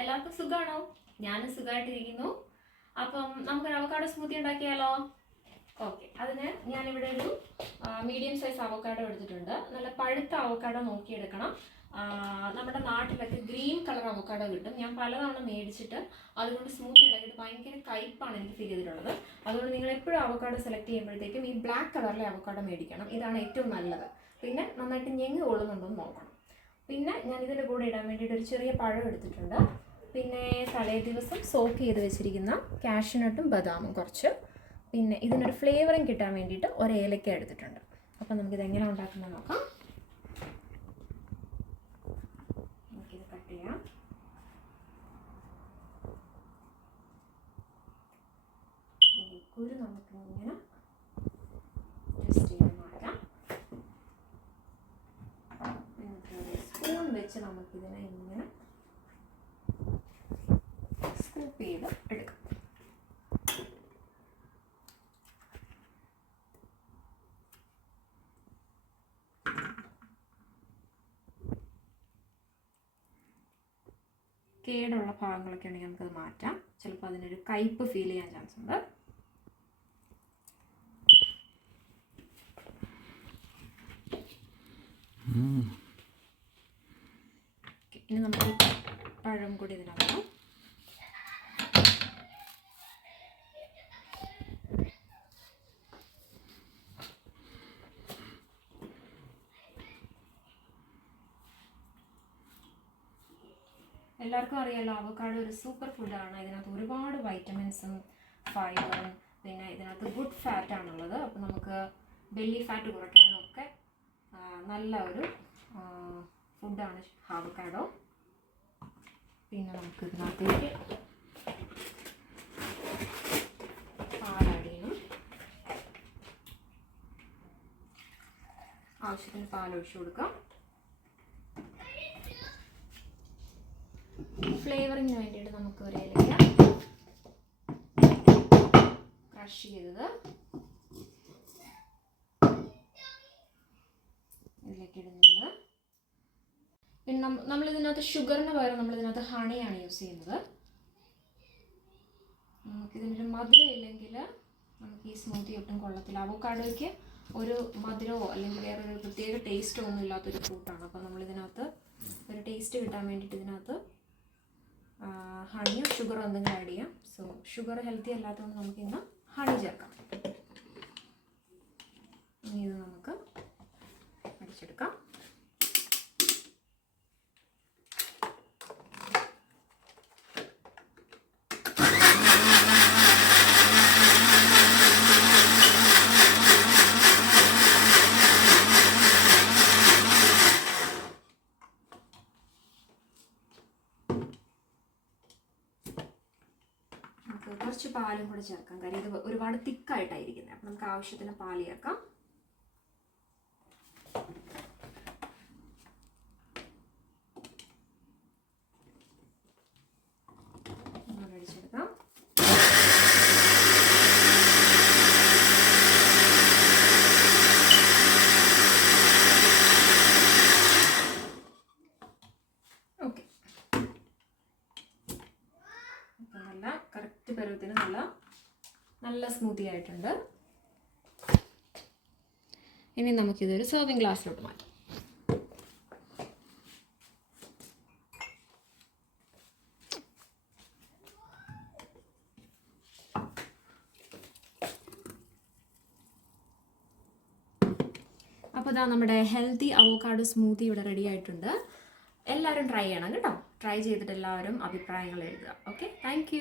എല്ലാവർക്കും സുഖമാണോ ഞാനും സുഖമായിട്ടിരിക്കുന്നു അപ്പം നമുക്കൊരു അവക്കാടോ സ്മൂത്തി ഉണ്ടാക്കിയാലോ? ഓക്കെ അതിന് ഞാനിവിടെ ഒരു മീഡിയം സൈസ് അവക്കാടോ എടുത്തിട്ടുണ്ട്. നല്ല പഴുത്ത അവക്കാടോ നോക്കിയെടുക്കണം. നമ്മുടെ നാട്ടിലൊക്കെ ഗ്രീൻ കളർ അവക്കാടോ കിട്ടും. ഞാൻ പലതവണ മേടിച്ചിട്ട് അതുകൊണ്ട് സ്മൂത്തി ഉണ്ടാക്കിയിട്ട് ഭയങ്കര കയ്പ്പാണ് എനിക്ക് ഫീൽ ചെയ്തിട്ടുള്ളത്. അതുകൊണ്ട് നിങ്ങൾ എപ്പോഴും അവക്കാടോ സെലക്ട് ചെയ്യുമ്പോഴത്തേക്കും ഈ ബ്ലാക്ക് കളറിലെ അവക്കാടോ മേടിക്കണം. ഇതാണ് ഏറ്റവും നല്ലത്. പിന്നെ നന്നായിട്ട് ഞെങ്ങ് കൊള്ളുന്നുണ്ടോ എന്ന് നോക്കണം. പിന്നെ ഞാൻ ഇതിന്റെ കൂടെ ഇടാൻ വേണ്ടിയിട്ട് ഒരു ചെറിയ പഴം എടുത്തിട്ടുണ്ട്. പിന്നെ തലേ ദിവസം സോക്ക് ചെയ്ത് വെച്ചിരിക്കുന്ന കാഷ്നട്ടും ബദാമും കുറച്ച്. പിന്നെ ഇതിനൊരു ഫ്ലേവറിങ് കിട്ടാൻ വേണ്ടിയിട്ട് ഒരു ഏലക്ക എടുത്തിട്ടുണ്ട്. അപ്പം നമുക്കിത് എങ്ങനെ ഉണ്ടാക്കുന്നത് നോക്കാം. നമുക്കിത് കട്ട് ചെയ്യാം. കുരു നമുക്ക് ഇങ്ങനെ ജസ്റ്റ് ചെയ്ത് മാറ്റാം. എന്നിട്ട് ഒരു സ്പൂൺ വെച്ച് നമുക്കിതിനെ ഇങ്ങനെ സ്കൂപ്പ് ചെയ്ത് എടുക്കാം. കേടുള്ള ഭാഗങ്ങളൊക്കെ ഉണ്ടെങ്കിൽ നമുക്കത് മാറ്റാം. ചിലപ്പോൾ അതിനൊരു കയ്പ്പ് ഫീൽ ചെയ്യാൻ ചാൻസ് ഉണ്ട്. ഇനി നമുക്ക് പഴം കൂടി ഇതിനകത്ത് എല്ലാവർക്കും അറിയാലോ അവക്കാട് ഒരു സൂപ്പർ ഫുഡാണ് ഇതിനകത്ത് ഒരുപാട് വൈറ്റമിൻസും ഫൈബറും പിന്നെ ഇതിനകത്ത് ഗുഡ് ഫാറ്റാണുള്ളത് അപ്പോൾ നമുക്ക് ബെല്ലി ഫാറ്റ് കുറയ്ക്കാനും ഒക്കെ നല്ല ഒരു ഫുഡാണ് ഹാവക്കാടോ പിന്നെ നമുക്ക് ഇതിനകത്തേക്ക് പാലടിയണം ആവശ്യത്തിന് പാലൊഴിച്ചു കൊടുക്കാം. ഫ്ലേവറിങ്ങിന് വേണ്ടിയിട്ട് നമുക്ക് ഒരു ഏലക്ക ക്രഷ് ചെയ്തത്. ഇതിലേക്ക് ഇടുന്നുണ്ട് പിന്നെ നമ്മൾ ഇതിനകത്ത് ഷുഗറിന് പകരം നമ്മൾ ഇതിനകത്ത് ഹണിയാണ് യൂസ് ചെയ്യുന്നത്. നമുക്കിതിനൊരു മധുരം ഇല്ലെങ്കിൽ നമുക്ക് ഈ സ്മൂത്തി ഒട്ടും കൊള്ളത്തില്ല. അവോക്കാഡോയ്ക്ക് ഒരു മധുരമോ അല്ലെങ്കിൽ വേറൊരു പ്രത്യേക ടേസ്റ്റോ ഒന്നും ഇല്ലാത്തൊരു ഫ്രൂട്ടാണ് അപ്പോൾ നമ്മളിതിനകത്ത് ഒരു ടേസ്റ്റ് കിട്ടാൻ വേണ്ടിയിട്ട് ഇതിനകത്ത് ഹണിയോ ഷുഗറോ എന്തെങ്കിലും ആഡ് ചെയ്യാം. സോ ഷുഗർ ഹെൽത്തി അല്ലാത്തതുകൊണ്ട് നമുക്ക് ഇന്ന് ഹണി ചേർക്കാം. ഇനി ഇത് നമുക്ക് അടിച്ചെടുക്കാം. നമുക്ക് കുറച്ച് പാലും കൂടെ ചേർക്കാം. കാര്യം ഇത് ഒരുപാട് തിക്കായിട്ടായിരിക്കുന്നത് അപ്പം നമുക്ക് ആവശ്യത്തിന് പാൽ ചേർക്കാം ഒന്നുകൂടെ അടിച്ചെടുക്കാം ഓക്കെ അപ്പം നല്ല കറക്റ്റ് പരുവത്തിന് നല്ല നല്ല സ്മൂത്തി ആയിട്ടുണ്ട്. ഇനി നമുക്കിതൊരു സെർവിങ് ഗ്ലാസ്സിലോട്ട് മാറ്റാം. അപ്പോൾ ഇതാ നമ്മുടെ ഹെൽത്തി അവോക്കാഡോ സ്മൂത്തി ഇവിടെ റെഡി ആയിട്ടുണ്ട്. എല്ലാവരും ട്രൈ ചെയ്യണം കേട്ടോ. ട്രൈ ചെയ്തിട്ട് എല്ലാവരും അഭിപ്രായങ്ങൾ എഴുതുക. Okay thank